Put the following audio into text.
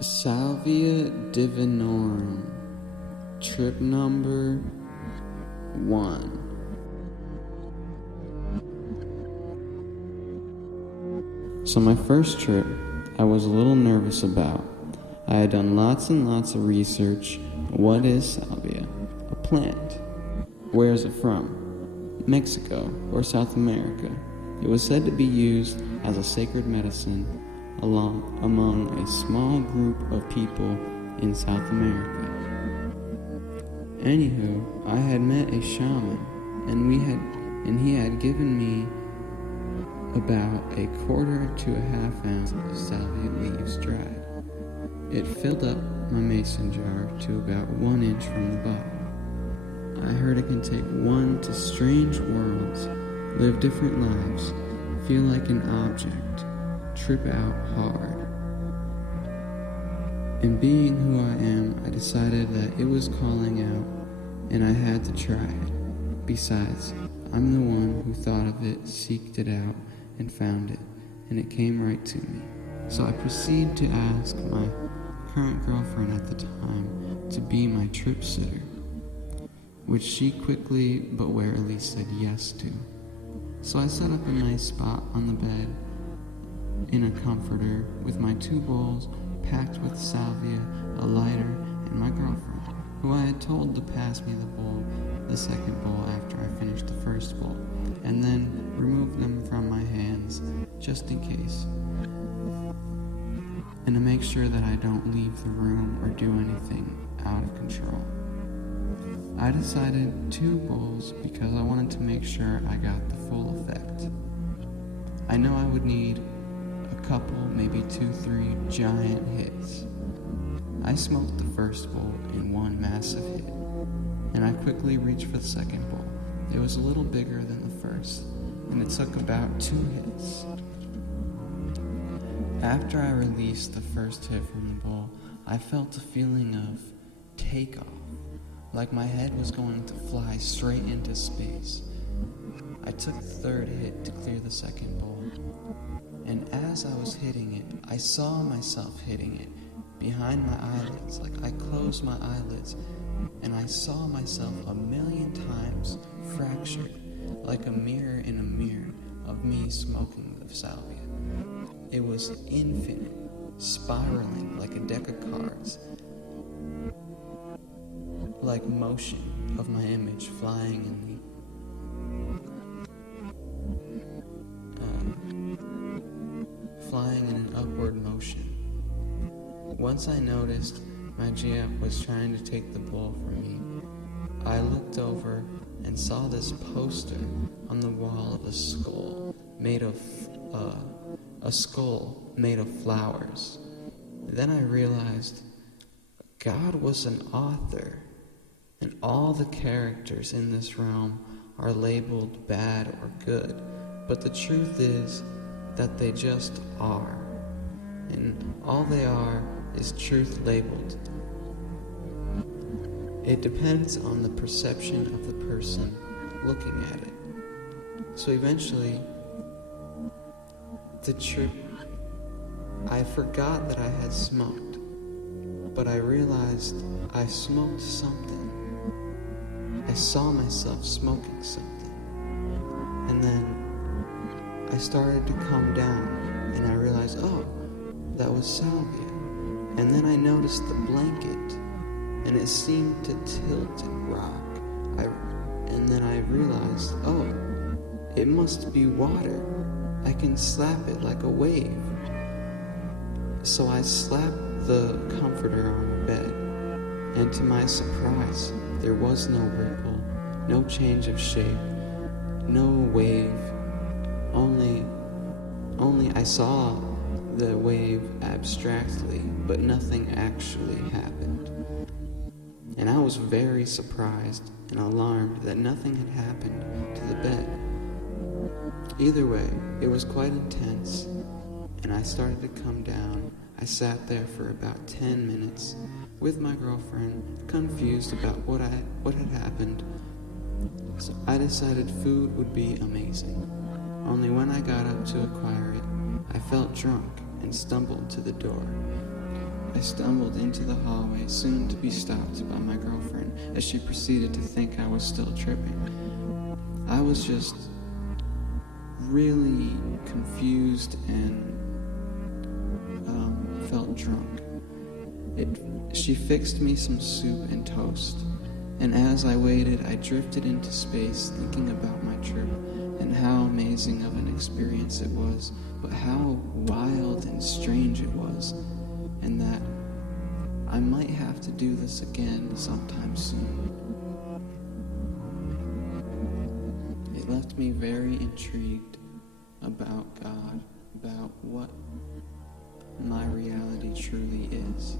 Salvia Divinorum, trip number 1. So my first trip, I was a little nervous about. I had done lots and lots of research. What is salvia? A plant. Where is it from? Mexico or South America. It was said to be used as a sacred medicine among a small group of people in South America. Anywho, I had met a shaman, and he had given me about a quarter to a half ounce of salvia leaves dried. It filled up my mason jar to about 1 inch from the bottom. I heard it can take one to strange worlds, live different lives, feel like an object, trip out hard. And being who I am, I decided that it was calling out, and I had to try it. Besides, I'm the one who thought of it, seeked it out, and found it, and it came right to me. So I proceeded to ask my current girlfriend at the time to be my trip sitter, which she quickly but warily said yes to. So I set up a nice spot on the bed in a comforter with my 2 bowls packed with salvia, a lighter, and my girlfriend, who I had told to pass me the second bowl after I finished the first bowl, and then remove them from my hands just in case, and to make sure that I don't leave the room or do anything out of control. I decided 2 bowls because I wanted to make sure I got the full effect. I know I would need a couple, maybe 2-3 giant hits. I smoked the first bowl in one massive hit, and I quickly reached for the second bowl. It was a little bigger than the first, and it took about 2 hits. After I released the first hit from the bowl, I felt a feeling of takeoff, like my head was going to fly straight into space. I took the third hit to clear the second bowl, and as I was hitting it, I saw myself hitting it behind my eyelids. Like I closed my eyelids, and I saw myself 1,000,000 times fractured, like a mirror in a mirror of me smoking the salvia. It was infinite, spiraling like a deck of cards, like motion of my image flying in an upward motion. Once I noticed my GF was trying to take the bowl from me, I looked over and saw this poster on the wall of a skull made of flowers. Then I realized God was an author, and all the characters in this realm are labeled bad or good, but the truth is that they just are, and all they are is truth labeled. It depends on the perception of the person looking at it. So eventually, the trip, I forgot that I had smoked, but I realized I smoked something. I saw myself smoking something, and then I started to come down, and I realized, oh, that was salvia. And then I noticed the blanket, and it seemed to tilt and rock. And then I realized, oh, it must be water. I can slap it like a wave. So I slapped the comforter on the bed, and to my surprise, there was no ripple, no change of shape, no wave. Only I saw the wave abstractly, but nothing actually happened. And I was very surprised and alarmed that nothing had happened to the bed. Either way, it was quite intense, and I started to come down. I sat there for about 10 minutes with my girlfriend, confused about what had happened. So I decided food would be amazing. Only when I got up to acquire it, I felt drunk and stumbled to the door. I stumbled into the hallway, soon to be stopped by my girlfriend as she proceeded to think I was still tripping. I was just really confused and felt drunk. She fixed me some soup and toast, and as I waited, I drifted into space thinking about my trip and how amazing of an experience it was, but how wild and strange it was, and that I might have to do this again sometime soon. It left me very intrigued about God, about what my reality truly is.